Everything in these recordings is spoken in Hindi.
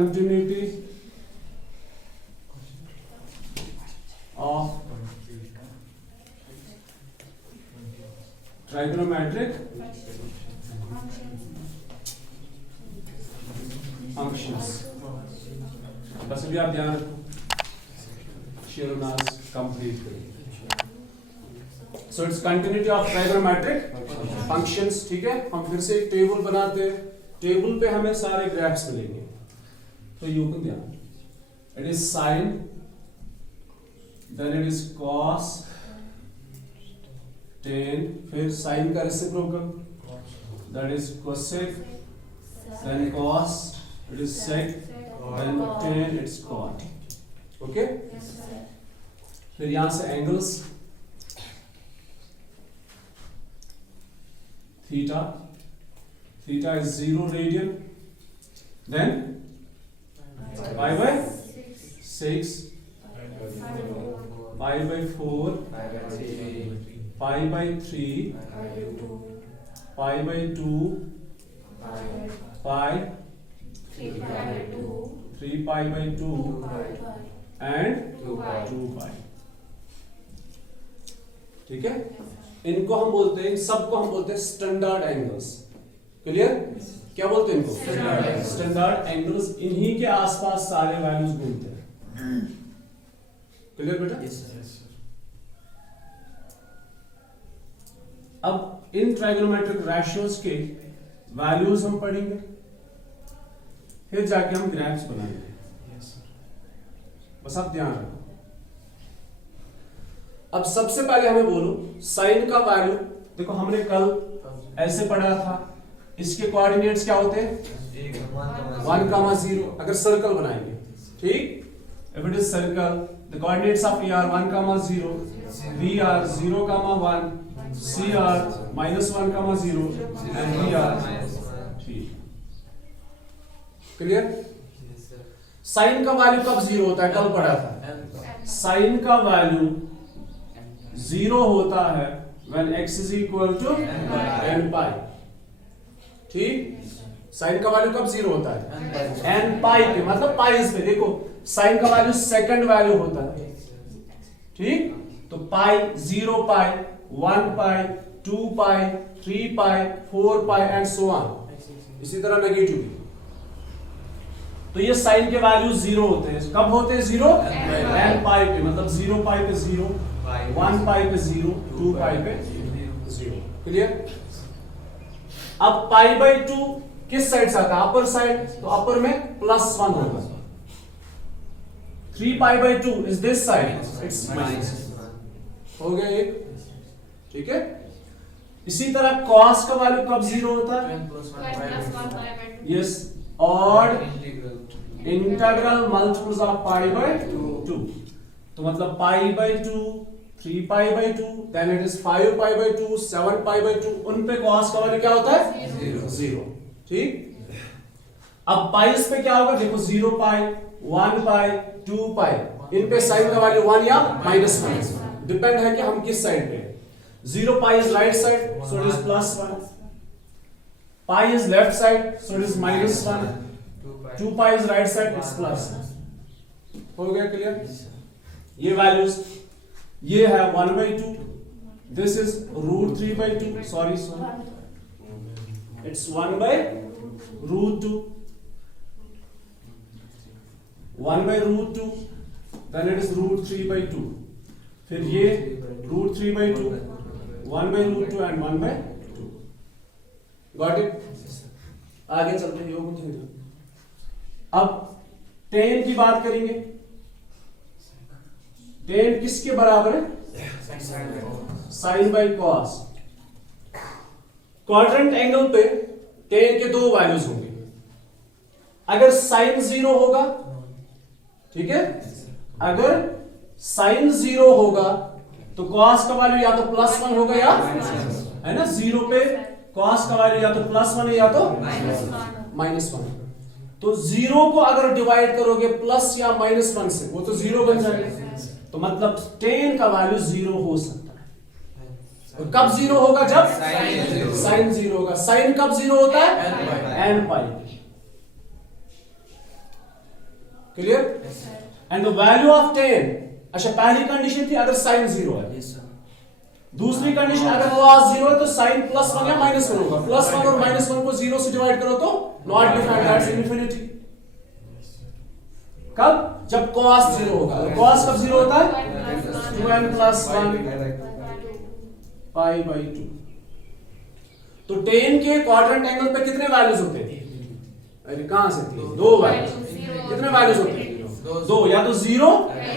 continuity of trigonometric functions। बस अभी आप ध्यान रखो, शिरोनास कंप्लीट करें। So it's continuity of trigonometric functions. ठीक है, हम फिर से एक टेबल बनाते हैं, टेबल पे हमें सारे ग्राफ्स मिलेंगे। तो यू कैन ध्यान, it is sine, then it is cos, tan, फिर साइन का reciprocal that is cosec, then cos it is sec, then tan it's cot. Okay, फिर यहां से angles, theta, theta is 0 radian, then pi by 6, pi by 4, pi by 3, pi by 2, pi 3 pi by 2 and 2 pi। ठीक है, इनको हम बोलते हैं, सबको हम बोलते हैं स्टैंडर्ड एंगल्स। क्लियर? क्या बोलते हैं इनको? Standard angles. इन्हीं के आसपास सारे वैल्यूज घूमते हैं। क्लियर बेटा? अब इन ट्राइगोनोमेट्रिक रेशियोज के वैल्यूज हम पढ़ेंगे, फिर जाके हम ग्राफ्स बनाएंगे। बस आप ध्यान रखो। अब सबसे पहले हमें बोलो साइन का वैल्यू। देखो हमने कल ऐसे पढ़ा था, इसके कोऑर्डिनेट्स क्या होते हैं? 1,0। अगर सर्कल बनाएंगे, ठीक, if it is circle the coordinates of A are 1,0, B are 0,1, C are -1,0 and D are 3। Clear? Sine का वैल्यू कब 0 होता है? कल पढ़ा था, साइन का वैल्यू 0 होता है when x is equal to n pi। ठीक, साइन का वैल्यू कब 0 होता है? n pi पे, मतलब पाइस पे। देखो साइन का वैल्यू सेकंड वैल्यू होता है, ठीक, तो पाई, 0 पाई, 1 पाई, 2 पाई, 3 पाई, 4 पाई एंड सो ऑन। इसी तरह नेगेटिव। तो ये साइन के वैल्यू 0 होते हैं। कब होते हैं 0? n पाई पे, मतलब 0 पाई पे 0, 1 पाई पे 0, 2 पाई पे 0। क्लियर? अब पाई बाई 2 किस साइड से आता है? अपर साइड, तो अपर में +1 होगा। 3 pi by 2 is this side, it's minus. हो गया एक, ठीक है। इसी तरह cos का वैल्यू कब 0 होता है? Yes, odd integral multiples of pi by 2। तो मतलब pi by 2, 3 pi by 2, then it is 5 pi by 2, 7 pi by 2। उन पे cos का वैल्यू क्या होता है? 0। ठीक, अब पाइस पे क्या होगा? देखो 0 पाई, 1 पाई, 2 पाई, इन पे साइन का वैल्यू 1 या -1, डिपेंड है कि हम किस साइड पे। 0 pi is right side, so it is +1, pi is left side, so it is -1, 2 pi is right side, it's +1। हो गया क्लियर? ये वैल्यूज, ये है 1/2, this is √3/2, sorry it's 1/√2, 1/√2, then it is √3/2, फिर ये √3/2, 1/√2 एंड 1/2। Got it? आगे चलते हैं योग में। अब tan की बात करेंगे। tan किसके बराबर है? Sine by cos. Quadrant angle पे tan के 2 वैल्यूज होंगे। अगर साइन 0 होगा, ठीक है, अगर साइन 0 होगा तो cos का वैल्यू या तो +1 होगा या, है ना, 0 पे cos का वैल्यू या तो +1 है या तो -1। तो 0 को अगर डिवाइड करोगे प्लस या -1 से, वो तो 0 बन जाएगा। तो मतलब tan का वैल्यू 0 हो सकता है। और कब 0 होगा? जब साइन 0 होगा। साइन कब 0 होता है? n pi. Clear? And the value of ten, अच्छा पहली कंडीशन थी अगर साइन 0 है, दूसरी कंडीशन अगर cos 0 है तो साइन +1 या -1 होगा, +1 और -1 को 0 से डिवाइड करो तो नॉट डिफाइंड, दैट्स इन्फिनिटी। कब? जब cos 0 होगा। cos कब 0 होता है? 2n + 1 π/2। तो tan के क्वाड्रेंट एंगल पे कितने वैल्यूज होते हैं? अरे कहां से? दो वैल्यूज। कितने वैल्यूज होते हैं? दो, या तो 0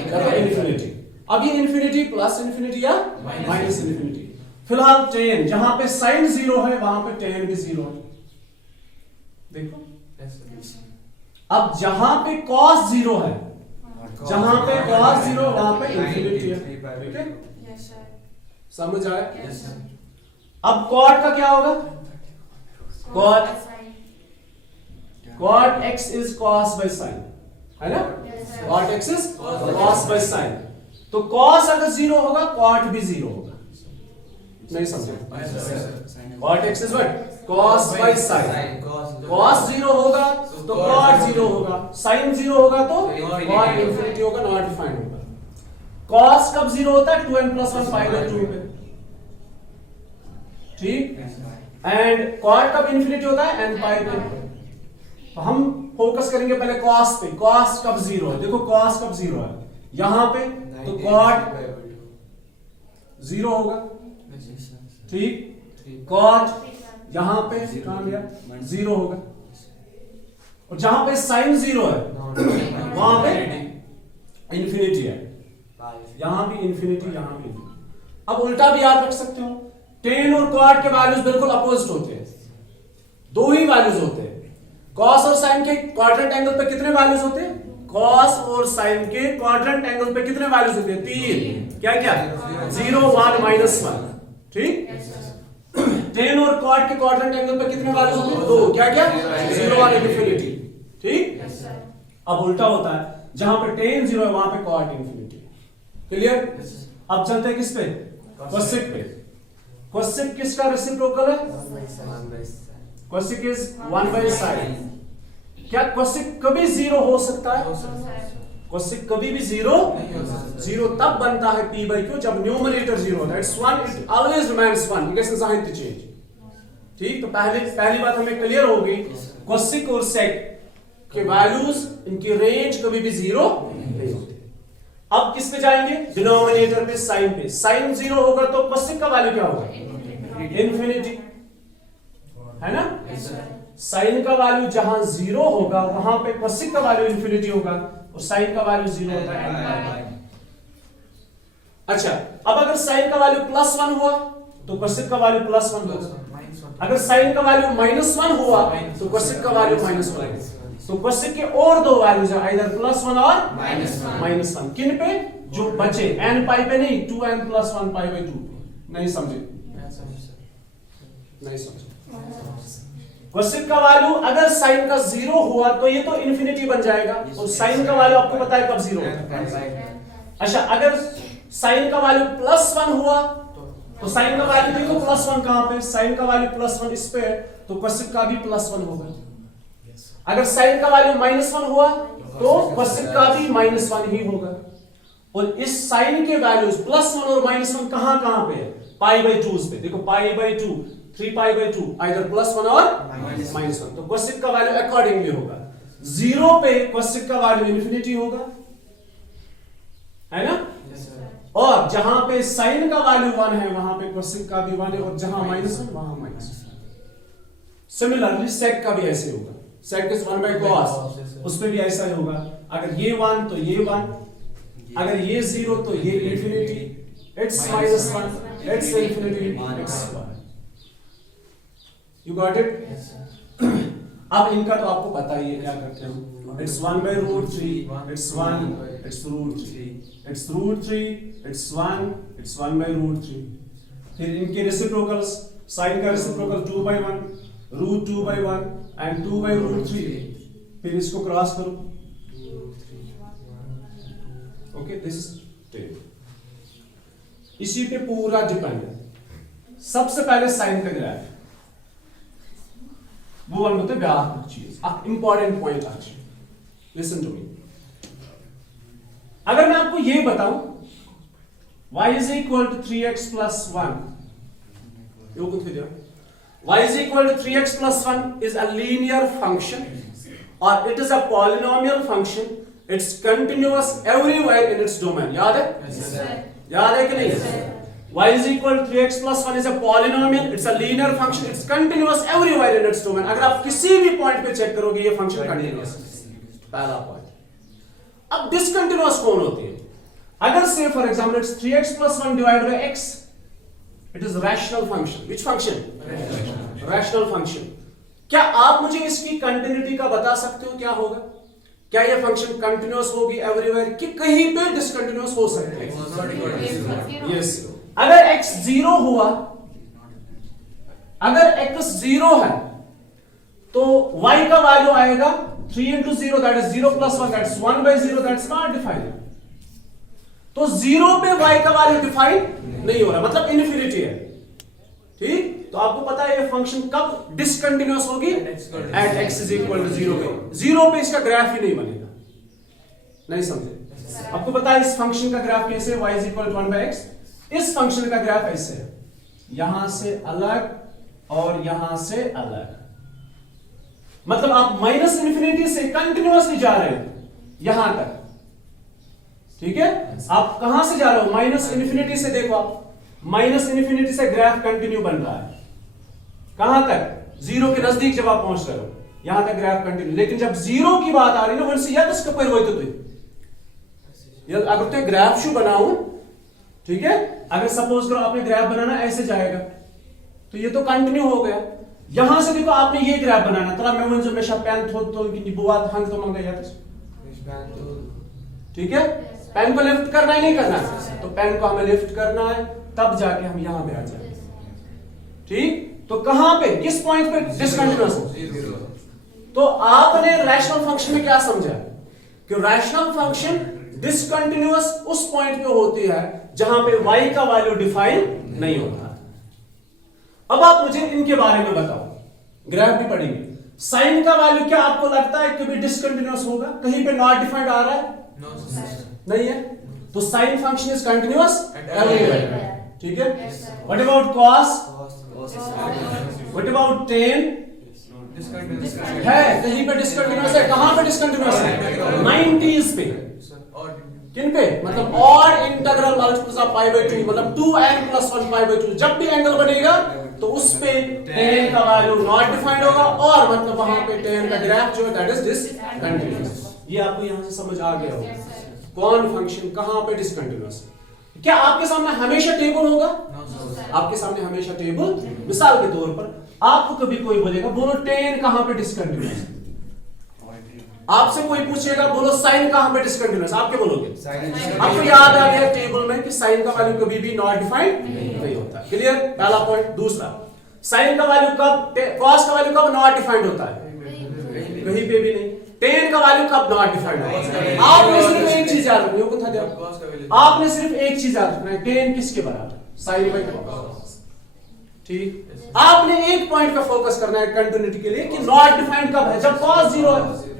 या तो इन्फिनिटी। अब ये इन्फिनिटी प्लस इन्फिनिटी या माइनस इन्फिनिटी। फिलहाल tan, जहां पे sin 0 है वहां पे tan भी 0 है। देखो अब जहां पे cos 0 है, जहां पे cos 0 वहां पे इन्फिनिटी है। ठीक है, समझ आया? अब cot का क्या होगा? cot x is cos by sin, है ना? cot x is cos by sin। तो cos अगर 0 होगा cot भी 0 होगा। नहीं समझे? cot x is what? cos by sin। cos 0 होगा तो cot 0 होगा, sin 0 होगा तो cot इन्फिनिटी होगा, नॉट डिफाइंड होगा। cos कब 0 होता है? 2n + 1 π/2 पे। ठीक, एंड cot कब इन्फिनिटी होता है? n π पे। तो हम फोकस करेंगे पहले cos पे। cos कब 0 है? देखो cos कब 0 है यहां पे, तो cot 0 होगा। ठीक, cot यहां पे कहां गया? 0 होगा। और जहां पे sin 0 है वहां पे इन्फिनिटी है, यहां भी इन्फिनिटी, यहां भी इन्फिनिटी। अब उल्टा भी याद रख सकते हो, tan और cot के वैल्यूज बिल्कुल अपोजिट होते हैं, दो ही वैल्यूज होते हैं। cos और sin के क्वाड्रेंट एंगल पे कितने वैल्यूज होते हैं? cos और sin के क्वाड्रेंट एंगल पे कितने वैल्यूज होते हैं? 3। क्या क्या? 0 1 -1। ठीक, tan और cot के क्वाड्रेंट एंगल पे कितने वैल्यूज होते हैं? 2। क्या क्या? 0 1 इन्फिनिटी। ठीक, अब उल्टा होता है, जहां पे tan 0 है वहां पे cot इन्फिनिटी। क्लियर? अब चलते हैं किस पे? cosec पे। cosec किसका रेसिप्रोकल है? cosec is 1/sin। क्या cosec कभी 0 हो सकता है? cosec कभी भी 0 तब बनता है p/q जब न्यूमरेटर 0 होता है। It's 1, it always remains 1, it doesn't sign to change. ठीक, तो पहली बात हमें क्लियर होगी, cosec और sec के वैल्यूज, इनकी रेंज कभी भी 0 नहीं होती। अब किस पे जाएंगे? डिनोमिनेटर पे, sin पे। sin 0 होगा तो cosec का वैल्यू क्या होगा? इन्फिनिटी, है ना? sin का वैल्यू जहां 0 होगा वहां पे cosec का वैल्यू इन्फिनिटी होगा, और sin का वैल्यू 0 होता है। अच्छा, अब अगर sin का वैल्यू +1 हुआ तो cosec का वैल्यू +1 होगा। अगर sin का वैल्यू -1 हुआ तो cosec का वैल्यू -1 होगा। तो cosec के और दो वैल्यूज है, इधर +1 और -1। किन पे? जो बचे, n π पे नहीं, 2n + 1 π/2। नहीं समझे? नहीं समझे? cosec का वैल्यू अगर sin का 0 हुआ तो ये तो इन्फिनिटी बन जाएगा, और sin का वैल्यू आपको पता है कब 0 होता है। अच्छा, अगर sin का वैल्यू +1 हुआ तो sin का वैल्यू देखो +1 कहां पे? sin का वैल्यू +1 इस पे है, तो cosec का भी +1 होगा। अगर sin का वैल्यू -1 हुआ तो cosec का भी -1 ही होगा। और इस sin के वैल्यूज +1 और -1 कहां कहां पे है? π/2 पे। देखो π/2, 3π/2, इधर +1 और -1। तो cosec का वैल्यू अकॉर्डिंगली होगा। 0 पे cosec का वैल्यू इन्फिनिटी होगा, है ना? और जहां पे sin का वैल्यू 1 है वहां पे cosec का भी 1 है, और जहां -1 वहां -1। सिमिलरली sec का भी ऐसे होगा, sec इज 1/cos, उस पे भी ऐसा ही होगा। अगर ये 1 तो ये 1, अगर ये 0 तो ये infinity, it's -1, it's infinity, it's 1। You got it? अब इनका तो आपको पता ही है क्या करते हैं। It's 1/√3, it's 1, it's √3, it's √3, it's 1, it's 1/√3। फिर इनके रेसिप्रोकल्स, sin का रेसिप्रोकल 2/1, √2/1 एंड 2/√3। फिर इसको क्रॉस करो। Okay, this is ten. इसी पे पूरा डिपेंड है। सबसे पहले sin का ग्राफ वो बनते ब्याह चीज इंपॉर्टेंट पॉइंट अच्छी। Listen to me. अगर मैं आपको ये बताऊं y is equal to 3x plus 1, यो कुछ दिया, y is equal to 3x plus 1 is a linear function or it is a polynomial function, it's continuous everywhere in its domain. याद है? याद है कि नहीं? y is equal to 3x plus 1 is a polynomial, it's a linear function, it's continuous everywhere in its domain. अगर आप किसी भी पॉइंट पे चेक करोगे ये फंक्शन कंटिन्यूअस है, पहला पॉइंट। अब डिसकंटिन्यूअस कौन होती है? अगर से for example it's 3x plus 1 divided by x, it is rational function. Which function? Rational function. क्या आप मुझे इसकी कंटिन्यूटी का बता सकते हो क्या होगा? क्या ये फंक्शन कंटिन्यूअस होगी एवरीवेयर कि कहीं पे डिसकंटिन्यूअस हो सकती है? यस। अगर x 0 हुआ, अगर x 0 है तो y का वैल्यू आएगा 3 into 0 that is 0 plus 1 that's 1 by 0 that's not defined. तो 0 पे y का वैल्यू डिफाइन नहीं हो रहा, मतलब इन्फिनिटी है। ठीक, तो आपको पता है ये फंक्शन कब डिसकंटिन्यूअस होगी? At x is equal to 0 पे। 0 पे इसका ग्राफ ही नहीं बनेगा। नहीं समझे? आपको पता है इस फंक्शन का ग्राफ कैसे? y is equal to 1 by x। इस फंक्शन का ग्राफ ऐसे है, यहां से अलग और यहां से अलग, मतलब आप माइनस इन्फिनिटी से कंटिन्यूअसली जा रहे हो यहां तक। ठीक है, आप कहां से जा रहे हो? माइनस इन्फिनिटी से। देखो आप माइनस इन्फिनिटी से ग्राफ कंटिन्यू बन रहा है, कहां तक? 0 के नजदीक जब आप पहुंच रहे हो यहां तक ग्राफ कंटिन्यू। लेकिन जब 0 की बात आ रही है ना, वनसे या तो अगर तो ग्राफ शू बनाऊं, ठीक है, अगर सपोज करो आपने ग्राफ बनाना ऐसे जाएगा तो ये तो कंटिन्यू हो गया। यहां से देखो आपने ये ग्राफ बनाना, तला मैं जो मेशा पेन तो कि बुआत हंग तो मंगा जाता, ठीक है, पेन को लिफ्ट करना ही नहीं करना, तो पेन को हमें लिफ्ट करना है तब जाके हम यहां पे आ जाएंगे। ठीक, तो कहां पे, किस पॉइंट पे डिसकंटिन्यूअस? तो आपने रैशनल फंक्शन में क्या समझा कि रैशनल फंक्शन डिसकंटिन्यूअस उस पॉइंट पे होती है जहां पे y का वैल्यू डिफाइन नहीं होता। अब आप मुझे इनके बारे में बताओ, ग्राफ भी पढ़ेंगे। साइन का वैल्यू क्या आपको लगता है कभी डिसकंटिन्यूअस होगा? कहीं पे नॉट डिफाइंड आ रहा है? नहीं है, तो sine function is continuous everywhere. ठीक है, what about cos? What about ten? है, कहीं पे डिसकंटिन्यूअस है। कहां पे डिसकंटिन्यूअस है? 90s पे। किन पे? मतलब odd integral multiples of pi by 2, मतलब 2n plus 1 पाई बाय 2। जब भी एंगल बनेगा तो उस पे tan का वैल्यू नॉट डिफाइंड होगा, और मतलब वहां पे tan का ग्राफ जो है दैट इज डिसकंटिन्यूअस। ये आपको यहां से समझ आ गया होगा कौन फंक्शन कहां पे डिसकंटिन्यूअस। क्या आपके सामने हमेशा टेबल होगा? आपके सामने हमेशा टेबल। मिसाल के तौर पर आपको कभी कोई बोलेगा बोलो tan कहां पे डिसकंटिन्यूअस, आपसे कोई पूछेगा बोलो साइन कहां पे डिसकंटिन्यूअस, आप क्या बोलोगे? आपको याद आ गया टेबल में कि साइन का वैल्यू कभी भी नॉट डिफाइंड नहीं होता। क्लियर? पहला पॉइंट। दूसरा, साइन का वैल्यू कब, कॉस का वैल्यू कब नॉट डिफाइंड होता है? कहीं पे भी नहीं। टेन का वैल्यू कब नॉट डिफाइंड होता है? आपने सिर्फ एक चीज याद रखनी है, आपने सिर्फ एक चीज याद रखना है, टेन किसके बराबर? Sine by cos. ठीक, आपने एक पॉइंट पे फोकस करना है कंटिन्यूटी के लिए कि नॉट डिफाइंड कब है? जब कॉस 0 है।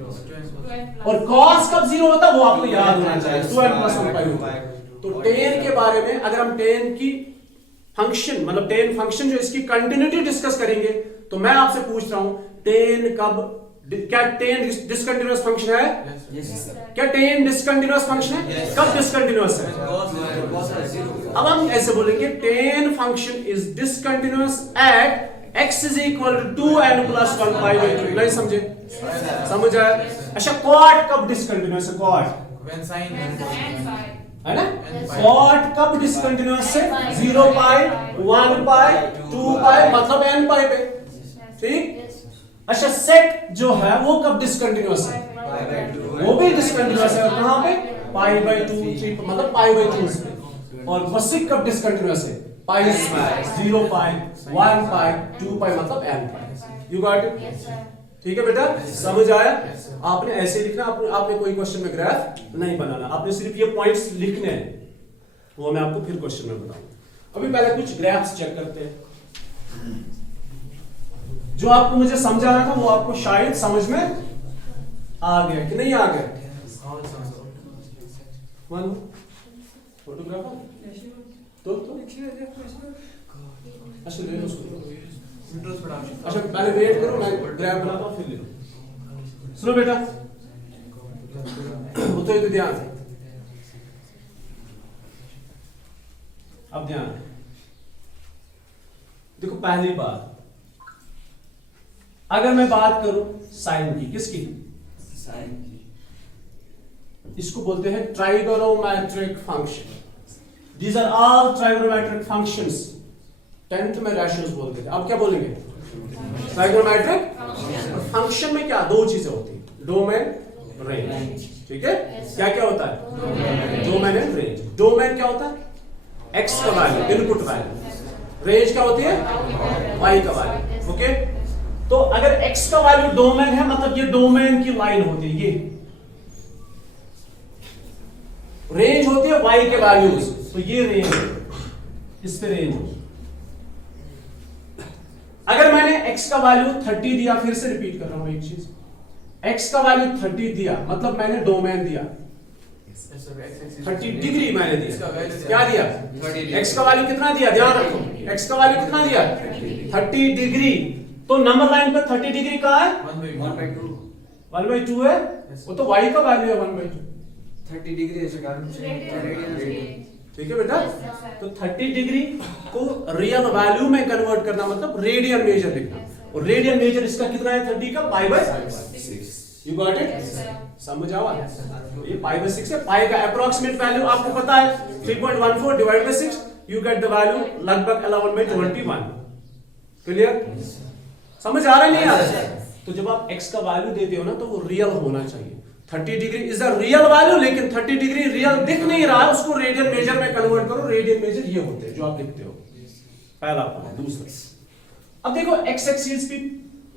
और cos कब 0 होता है वो आपको याद होना चाहिए, 2n plus 1 पाई होता है। तो tan के बारे में अगर हम tan की फंक्शन, मतलब tan फंक्शन जो इसकी कंटिन्यूटी डिस्कस करेंगे, तो मैं आपसे पूछ रहा हूं tan कब, क्या tan डिसकंटिन्यूअस फंक्शन है? क्या tan डिसकंटिन्यूअस फंक्शन है? कब डिसकंटिन्यूअस है? अब हम ऐसे बोलेंगे tan function is discontinuous at x is equal to 2n plus 1 pi by 2। नहीं समझे? समझ आया? अच्छा, cot कब डिसकंटिन्यूअस है? cot when sin है ना? cot कब डिसकंटिन्यूअस है? 0 पाई, 1 पाई, 2 पाई, मतलब n पाई पे। ठीक, अच्छा sec जो है वो कब डिसकंटिन्यूअस है? वो भी डिसकंटिन्यूअस है, और कहां पे? पाई बाय 2, 3 मतलब पाई बाय 2 पे। और cosec कब डिसकंटिन्यूअस है? पाई स्क्वायर, 0 पाई, 1 पाई, 2 पाई मतलब n pi. You got it? ठीक है बेटा, समझ आया? आपने ऐसे लिखना, आपने कोई क्वेश्चन में ग्राफ नहीं बनाना, आपने सिर्फ ये पॉइंट्स लिखने हैं, वो मैं आपको फिर क्वेश्चन में बताऊंगा। अभी पहले कुछ ग्राफ्स चेक करते हैं। जो आपको मुझे समझाना था वो आपको शायद समझ में आ गया कि नहीं आ गया? मानो फोटोग्राफर तो अच्छा ले लो उसको। अच्छा पहले वेट करो, मैं ग्रैब बनाता हूँ फिर ले लो। सुनो बेटा, उतो ही ध्यान, अब ध्यान देखो। पहली बात, अगर मैं बात करूं साइन की, किसकी? साइन की। इसको बोलते हैं trigonometric function. These are all trigonometric functions. 10th में रैशनल्स बोलते थे, अब क्या बोलेंगे? ट्राइगोनोमेट्रिक फंक्शन में क्या दो चीजें होती हैं, डोमेन, रेंज। ठीक है, क्या क्या होता है? Domain and range. डोमेन क्या होता है? एक्स का वैल्यू, इनपुट वैल्यू। रेंज क्या होती है? वाई का वैल्यू। ओके, तो अगर x का वैल्यू डोमेन है, मतलब ये डोमेन की लाइन होती है, ये रेंज होती है y के वैल्यूज, तो ये रेंज, इस पे रेंज होती है। अगर मैंने x का वैल्यू 30 दिया, फिर से रिपीट कर रहा हूं एक चीज, x का वैल्यू 30 दिया मतलब मैंने डोमेन दिया, 30 डिग्री मैंने दिया। क्या दिया? x का वैल्यू कितना दिया? ध्यान रखो, x का वैल्यू कितना दिया? 30 डिग्री। तो नंबर लाइन पर 30 डिग्री कहाँ है? 1/2 है, वो तो y का वैल्यू है 1/2। 30 डिग्री ठीक है बेटा, तो 30 डिग्री को रियल वैल्यू में कन्वर्ट करना मतलब रेडियन मेजर लिखना, और रेडियन मेजर इसका कितना है 30 का? π/6। You got it? समझ आवा? ये π/6 है। पाई का अप्रोक्सीमेट वैल्यू आपको पता है 3.14 divide by 6, you get the value लगभग 11/21। क्लियर? समझ आ रहा है नहीं आ रहा? तो जब आप x का वैल्यू देते हो ना, तो वो रियल होना चाहिए। 30 degree is the real value, लेकिन 30 डिग्री रियल दिख नहीं रहा, उसको रेडियन मेजर में कन्वर्ट करो। रेडियन मेजर ये होते हैं जो आप लिखते हो, पहला पॉइंट। दूसरा, अब देखो x एक्सिस पे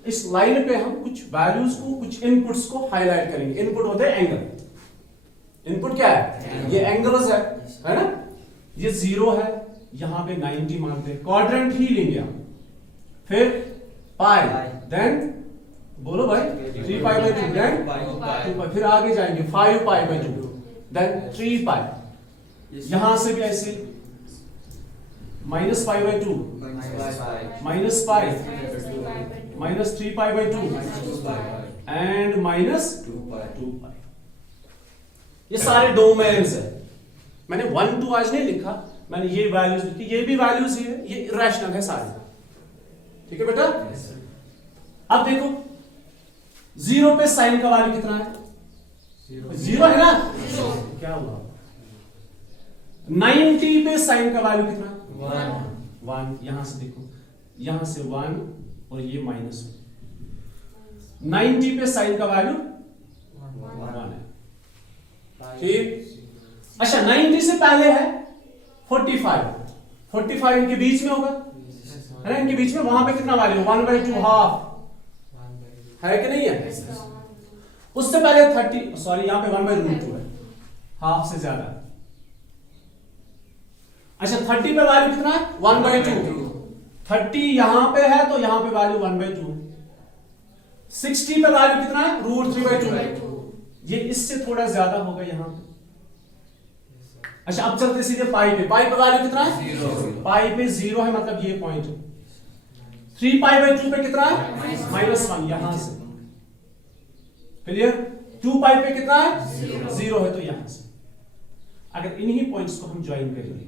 इस लाइन पे हम कुछ वैल्यूज को, कुछ इनपुट्स को हाईलाइट करेंगे। इनपुट होते हैं एंगल। इनपुट क्या है? ये एंगल्स है ना? ये 0 है, यहां पे 90 मानते हैं, क्वाड्रेंट ही लेंगे हम। फिर पाई, देन बोलो भाई 3 पाई/2, देन 2 पाई, फिर आगे जाएंगे 5 पाई/2, देन 3 पाई। यहां से भी ऐसे -π/2, -पाई, -3 पाई/2 एंड -2 पाई। ये सारे डोमेन्स है। मैंने 1 2 आज नहीं लिखा, मैंने ये वैल्यूज लिखी, ये भी वैल्यूज ही है, ये इरेशनल है सारे। ठीक है बेटा? अब देखो 0 पे साइन का वैल्यू कितना है? 0 है ना? क्या हुआ? 90 पे साइन का वैल्यू कितना है? 1। यहां से देखो, यहां से 1 और ये -1। 90 पे साइन का वैल्यू 1 है। ठीक। अच्छा, 90 से पहले है 45 इनके बीच में होगा, है ना? इनके बीच में, वहां पे कितना वैल्यू? 1/2 हाफ है कि नहीं है? उससे पहले 30, सॉरी यहां पे 1/√2 है, हाफ से ज्यादा। अच्छा, 30 पे वैल्यू कितना है? 1/2। 30 यहां पे है तो यहां पे वैल्यू 1/2 है। 60 पे वैल्यू कितना है? √3/2। ये इससे थोड़ा ज्यादा होगा यहां पे। अच्छा, अब चलते सीधे पाई पे। पाई पे वैल्यू कितना है? 0। पाई पे 0 है, मतलब ये पॉइंट है। 3 पाई/2 पे कितना है? -1 यहां से। क्लियर? 2 पाई पे कितना है? 0 है, तो यहां से। अगर इन्हीं पॉइंट्स को हम ज्वाइन करेंगे,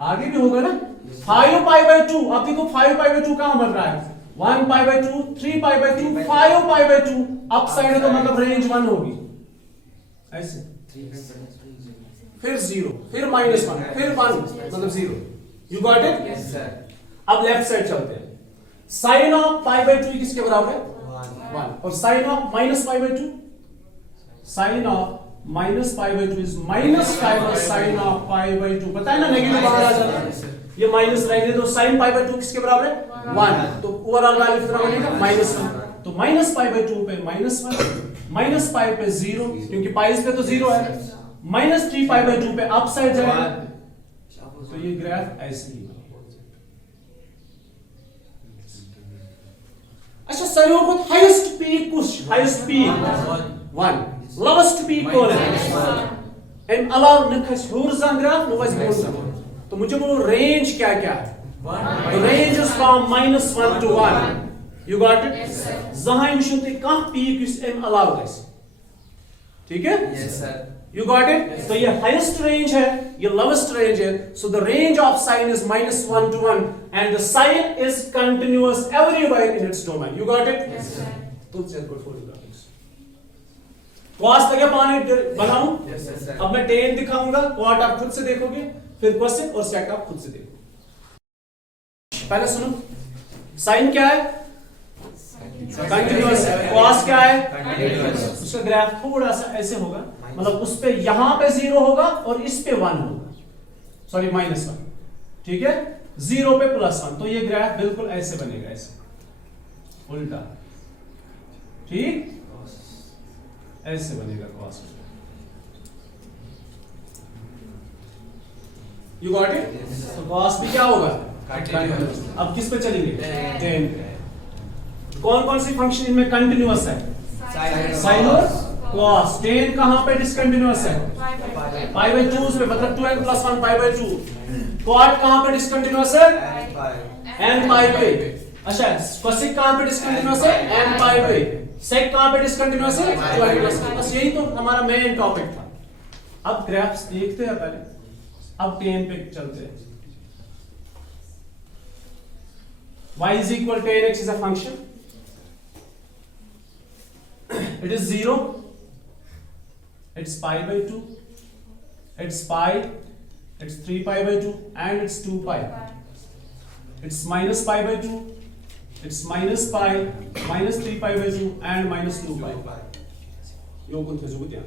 आगे भी होगा ना। 5 पाई/2, आप देखो 5 पाई/2 कहां बन रहा है? 1 पाई/2, 3 पाई/2, 5 पाई/2। अप साइड है तो मतलब रेंज 1 होगी, ऐसे। फिर 0, फिर -1, फिर 1, मतलब 0। You got it? Yes sir. अब लेफ्ट साइड चलते हैं। साइन ऑफ π/2 किसके बराबर है? 1। और sine of -π/2? Sine of -π/2 is -5 sine of π/2। पता है ना, नेगेटिव बाहर आ जाता है, ये माइनस रहेंगे, तो साइन π/2 किसके बराबर है? 1। तो ओवरऑल वैल्यू कितना बनेगा? -1। तो -π/2 पे -1, -π पे 0, क्योंकि पाइस पे तो 0 है, -3 π/2 पे अप साइड जाएगा, तो ये ग्राफ ऐसे ही। अच्छा सारे को हाईएस्ट पीक कुछ हाईएस्ट पीक 1 लोवेस्ट पीक कौन है एम अलाउ न खस होर ग्राफ न वस बोल तो मुझे बोलो रेंज क्या क्या है range is from -1 to 1 you got it जहां वुचन ते का पीक इस एम अलाउ गस ठीक है yes sir You got it? तो ये highest range है, ये lowest range है. So the range of sine is -1 to 1 and the sine is continuous everywhere in its domain. You got it? Yes sir तो चेक करो फोटोग्राफ्स. cos तक पानी बनाऊं? यस सर अब मैं tan दिखाऊंगा, cot आप खुद से देखोगे, फिर cosec और sec आप खुद से देखोगे. पहले सुनो, sin क्या है? कंटिन्यूअस. cos क्या है? कंटिन्यूअस. उसका ग्राफ थोड़ा सा ऐसे होगा, मतलब उस पे यहां पे 0 होगा और इस पे 1 होगा, सॉरी -1, ठीक है. 0 पे +1, तो ये ग्राफ बिल्कुल ऐसे बनेगा, ऐसे उल्टा, ठीक ऐसे बनेगा cos. You got it? तो cos भी क्या होगा? कंटिन्यूअस. अब किस पे चलेंगे? tan. कौन कौन सी फंक्शन इनमें कंटिन्यूअस है? sin और cos. tan कहां पे डिसकंटिन्यूअस है? π/2 पे, मतलब 2n + 1 π/2. cot कहां पे डिसकंटिन्यूअस है? n π पे. अच्छा cosec कहां पे डिसकंटिन्यूअस है? n π पे. sec कहां पे डिसकंटिन्यूअस है? 2n+1. बस यही तो हमारा मेन टॉपिक था. अब ग्राफ्स देखते हैं पहले, अब tan पे चलते हैं. y is equal to tan x is a function. It is 0, it's π/2, it's pi, it's 3π/2 and it's 2π. It's -π/2, it's -π, -3π/2 and -2π. यो कौन थे जो क्या?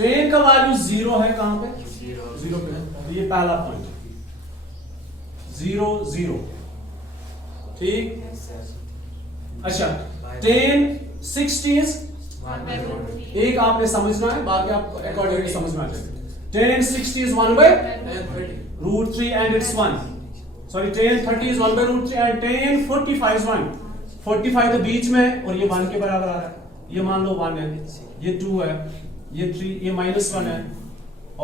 tan का वैल्यू 0 है कहां पे? 0 पे. तो ये पहला पॉइंट 0 0, ठीक. अच्छा tan 60 is एक आपने समझना है, बाकी आप अकॉर्डिंगली समझना चाहिए. tan 60 is 1/√3 and it's 1. Sorry, tan 30 is 1/√3 and tan 45 is 1. 45 तो बीच में है और ये 1 के बराबर आ रहा है. ये मान लो 1 है, ये 2 है, ये 3, ये -1 है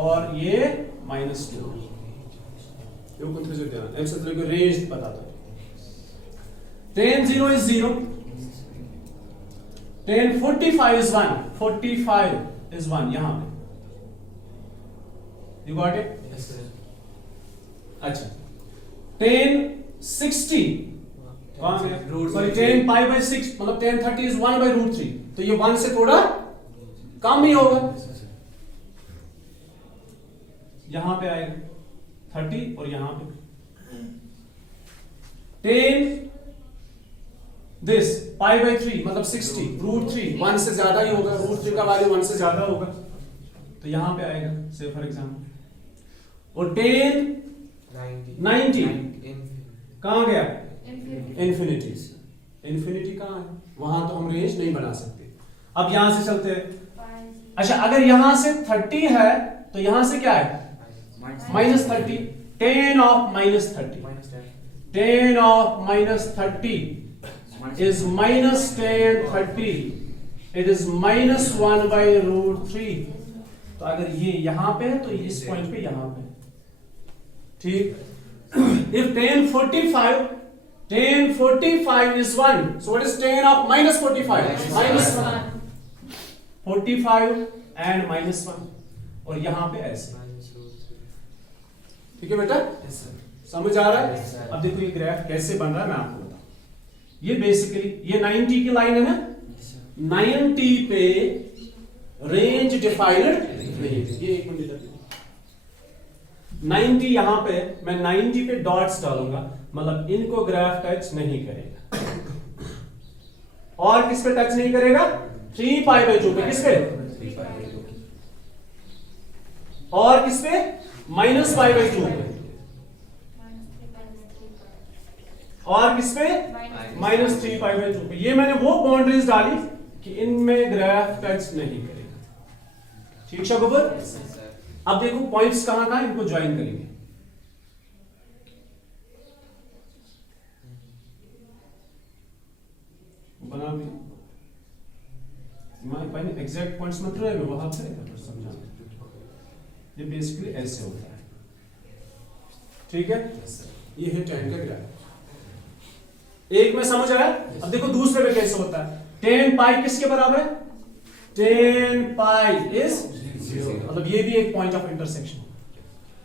और ये -2. ये कंफ्यूजन देना, एक साथ लेकर रेंज बताता है. tan 0 is 0. tan 45 is 1. 45 is 1 यहां पे. You got it? Yes sir अच्छा tan 60 कहां गया? सॉरी tan π/6, मतलब tan 30 is 1/√3. तो ये 1 से थोड़ा कम ही होगा, यहां पे आएगा 30 और यहां पे tan this π/3 मतलब 60 √3 1 से ज्यादा ही होगा, √3 का वैल्यू 1 से ज्यादा होगा, तो यहां पे आएगा से फॉर एग्जांपल. और tan 90 कहां गया? इंफिनिटी. इंफिनिटी कहां है? वहां तो हम रेंज नहीं बना सकते. अब यहां से चलते हैं. अच्छा अगर यहां से 30 है तो यहां से क्या है? -30. tan of -30, tan of -30 is -tan 30. It is -1/√3. तो अगर ये यहां पे है तो इस पॉइंट पे यहां पे, ठीक. If tan 45 is 1, so what is tan of -45? -1. 45 and -1 और यहां पे ऐसे. ठीक है बेटा, यस सर समझ आ रहा है? Yes, sir. अब देखो ये ग्राफ कैसे बन रहा है मैं आपको बताऊं. ये बेसिकली ये 90 की लाइन है ना, 90 पे रेंज डिफाइनड नहीं. ये एक मिनट 90 यहां पे मैं 90 पे डॉट्स डालूंगा, मतलब इनको ग्राफ टच नहीं करेगा. और किस पे टच नहीं करेगा? 3π/2 पे. किस पे? और किस पे? -π/2 पे. और किस पे? -3π/2 पे. ये मैंने वो बाउंड्रीज डाली कि इनमें ग्राफ टच नहीं करेगा. ठीक शगुबर? अब देखो पॉइंट्स कहां कहां, इनको ज्वाइन करेंगे. एग्जैक्ट पॉइंट्स मत रहेगा वहां पे समझा। ये बेसिकली ऐसे होता है, ठीक है। ये है tan का ग्राफ। एक में समझ आया। अब देखो दूसरे में कैसे होता है। tan पाई किसके बराबर है? tan पाई इज 0, मतलब ये भी एक पॉइंट ऑफ इंटरसेक्शन।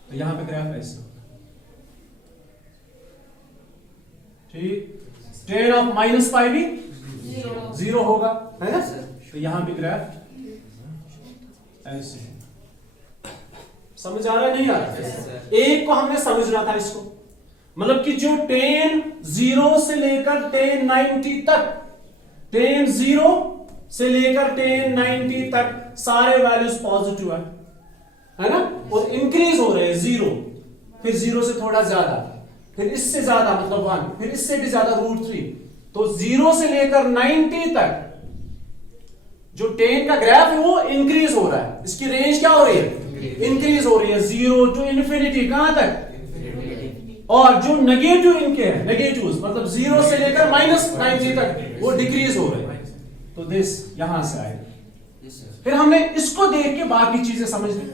तो यहां पे ग्राफ ऐसे होता है, ठीक। tan ऑफ माइनस पाई भी 0 होगा, है ना। तो यहां भी ग्राफ ऐसे है। समझ आ रहा है नहीं आ रहा? एक को हमने समझना था इसको, मतलब कि जो tan 0 से लेकर tan 90 तक, tan 0 से लेकर tan 90 तक सारे वैल्यूज पॉजिटिव है ना, और इंक्रीज हो रहे हैं 0, फिर 0 से थोड़ा ज्यादा, फिर इससे ज्यादा मतलब 1, फिर इससे भी ज्यादा √3। तो 0 से लेकर 90 तक जो tan का ग्राफ है वो इंक्रीज हो रहा है। इसकी रेंज क्या हो रही है? इंक्रीज हो रही है 0 टू इन्फिनिटी, कहां तक? और जो नेगेटिव इनके हैं, नेगेटिव्स मतलब 0 से लेकर -90 तक वो डिक्रीज हो रहे हैं। तो दिस यहां से आएगा। फिर हमने इसको देख के बाकी चीजें समझ ली।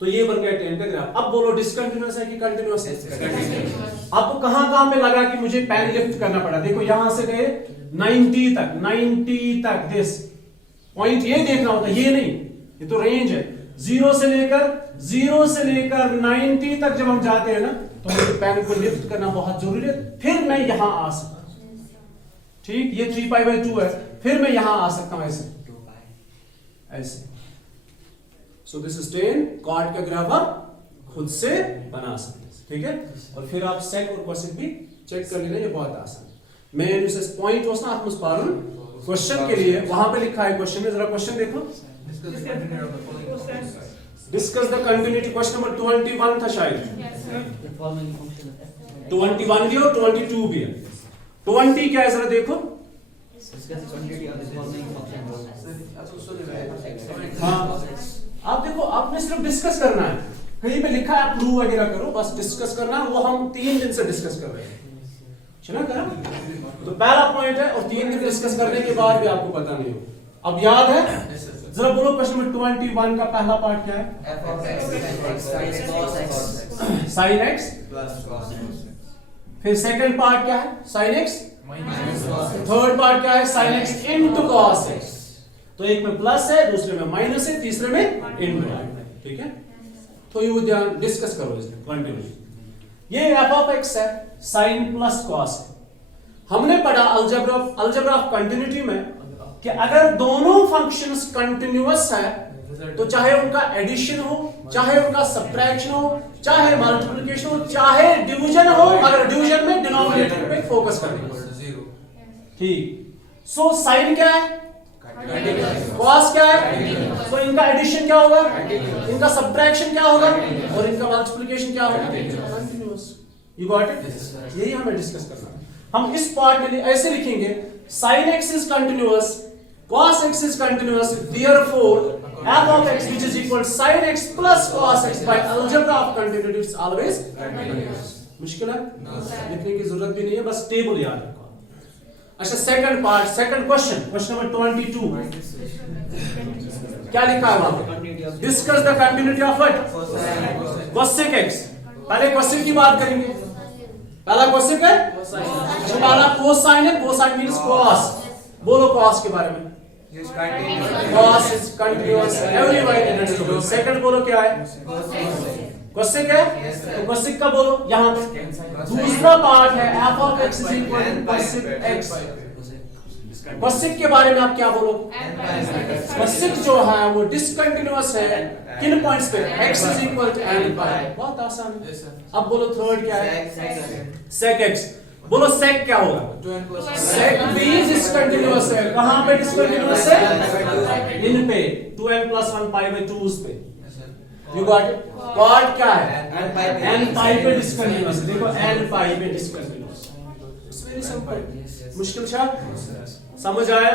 तो ये बन गया tan का ग्राफ। अब बोलो डिसकंटिन्यूअस है कि कंटिन्यूअस है? आपको कहां पे लगा कि मुझे पेन लिफ्ट करना पड़ा? देखो यहां से गए 90 तक दिस पॉइंट ये देखना होता है, ये नहीं, ये तो रेंज है। 0 से लेकर 90 तक जब हम जाते हैं ना, तो मुझे पेन को लिफ्ट करना बहुत जरूरी है। फिर मैं यहां आ सकता हूं, ठीक। ये 3π/2 है, फिर मैं यहां आ सकता हूं ऐसे ऐसे। So this is tan। Cot का ग्राफ आप खुद से बना सकते हैं, ठीक है। और फिर आप सेक और कोसेक भी चेक कर लेना, ये बहुत आसान है। मैं पॉइंट वसना अथ मज पारुन क्वेश्चन के लिए, वहां पे लिखा है क्वेश्चन में, जरा क्वेश्चन देखो। Discuss the continuity, question number 21 था शायद। 21 भी और 22 भी है। 20 क्या है जरा देखो। हाँ, आप देखो, आपने सिर्फ डिस्कस करना है, कहीं पे लिखा है प्रूव वगैरह करो, बस डिस्कस करना है। वो हम 3 दिन से डिस्कस कर रहे हैं, चला करा। तो पहला पॉइंट है, और 3 दिन डिस्कस करने के बाद भी आपको पता नहीं हो। अब याद है? जरा बोलो क्वेश्चन नंबर 21 का पहला पार्ट क्या है? sin x plus cos x। फिर सेकंड पार्ट क्या है? sin x minus. Third part क्या है? sin x into cos x। तो एक में प्लस है, दूसरे में माइनस है, तीसरे में इनटू है, ठीक है। तो ये ध्यान डिस्कस करो इसमें कंटिन्यू। ये f ऑफ x है, sin प्लस cos। हमने पढ़ा अलजेब्रा ऑफ कंटिन्यूटी में कि अगर दोनों फंक्शंस कंटिन्यूअस है, तो चाहे उनका एडिशन हो, चाहे उनका सब्ट्रैक्शन हो, चाहे मल्टीप्लिकेशन हो, चाहे डिवीजन हो, अगर डिवीजन में डिनोमिनेटर पे फोकस करें, ठीक। सो साइन क्या है? कॉस क्या है? तो इनका एडिशन क्या होगा, इनका सब्ट्रैक्शन क्या होगा, और इनका मल्टीप्लिकेशन क्या होगा? कंटिन्यूअस। You got it? यही हमें डिस्कस करना है। हम इस पार्ट में ऐसे लिखेंगे, sin x is continuous, cos x is continuous, therefore f of x which is equal to sin x plus cos x by algebra of continuity is always continuous। मुश्किल है? लिखने की जरूरत भी नहीं है, बस टेबल याद रखो। अच्छा, second part, second question, question number 22 क्या लिखा है वहां पे? Discuss the continuity of what? cosec x। पहले क्वेश्चन की बात करेंगे। पहला क्वेश्चन है, पहला कोसाइन है, कोसाइन मींस cos। बोलो cos के बारे में। cos is continuous everywhere। Second बोलो क्या है? cosec है, तो cosec का बोलो यहां पे। दूसरा पार्ट है f of x is equal to cosec x। cosec के बारे में आप क्या बोलो? cosec जो है वो डिसकंटिन्यूअस है, किन पॉइंट्स पे? x is equal to n पाई। बहुत आसान है। अब बोलो थर्ड क्या है? sec x। बोलो sec क्या होगा? sec भी डिसकंटिन्यूअस है। कहां पे डिसकंटिन्यूअस है? इन पे 2n plus 1 π/2 उस पे। You got it? cot क्या है? n पाई पे डिसकंटिन्यूअस। देखो n पाई पे डिसकंटिन्यूअस। It's very simple. मुश्किल था? समझ आया?